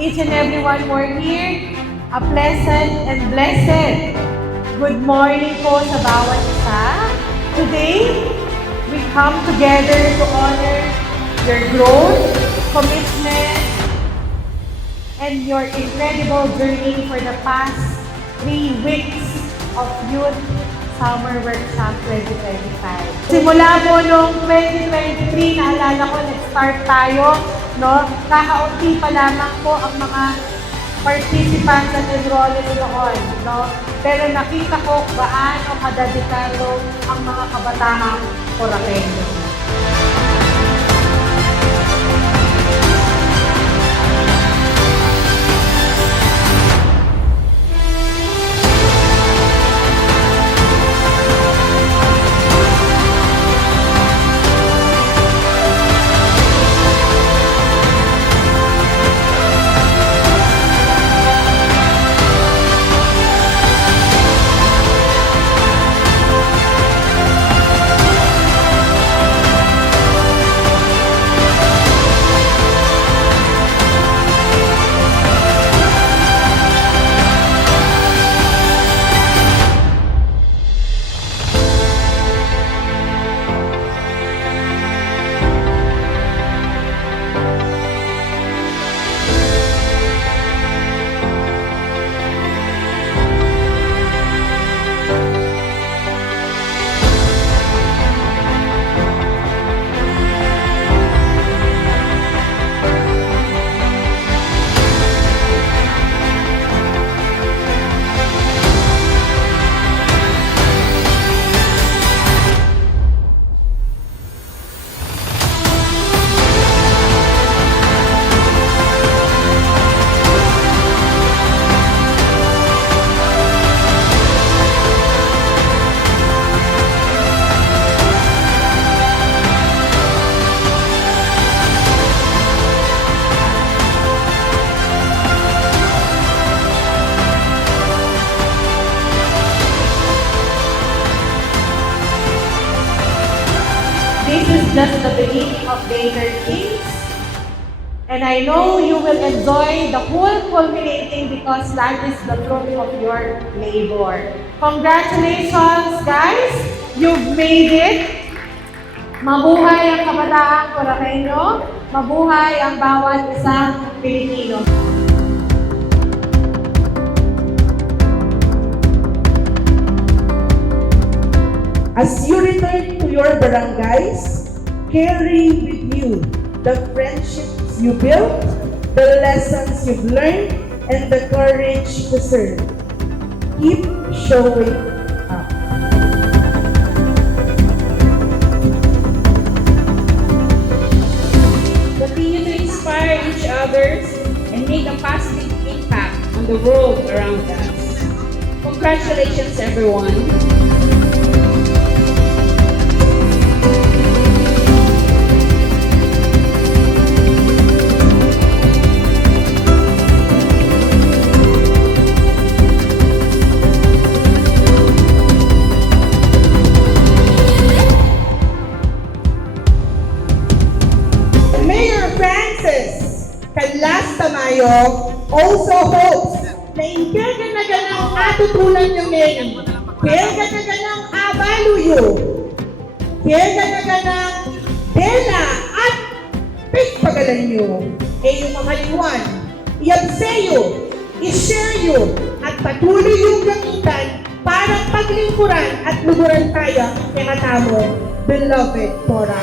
each and everyone who are here, a pleasant and blessed good morning po sa bawat isa. Today, we come together to honor your growth, commitment, and your incredible journey for the past 3 weeks of Youth Summer Workshop 2025. Simula po noong 2023, naalala ko, nag-start tayo, no? Kakaunti pa lamang po ang mga participants at enrollees noon, no? Pero nakita ko gaano kadedikado ang mga kabatahang Coraqueño. This is just the beginning of Greater Things. And I know you will enjoy the whole culminating because that is the fruit of your labor. Congratulations, guys! You've made it! Mabuhay ang kabataang Coraqueño! Mabuhay ang bawat isang Pilipino! As you return to your barangays, carry with you the friendships you built, the lessons you've learned, and the courage to serve. Keep showing up. Continue to inspire each other and make a positive impact on the world around us. Congratulations, everyone. Mayor Francis Calas Tamayo also hopes na ganang atutulan nyo ngayon. Ganang abaluyo. Ganang dela at pagpagalan nyo. Yung makaliwan, i-abseyo, i-share nyo, at patuloy yung gamitan para paglingkuran at luguran tayo ng tinatawag beloved Cora.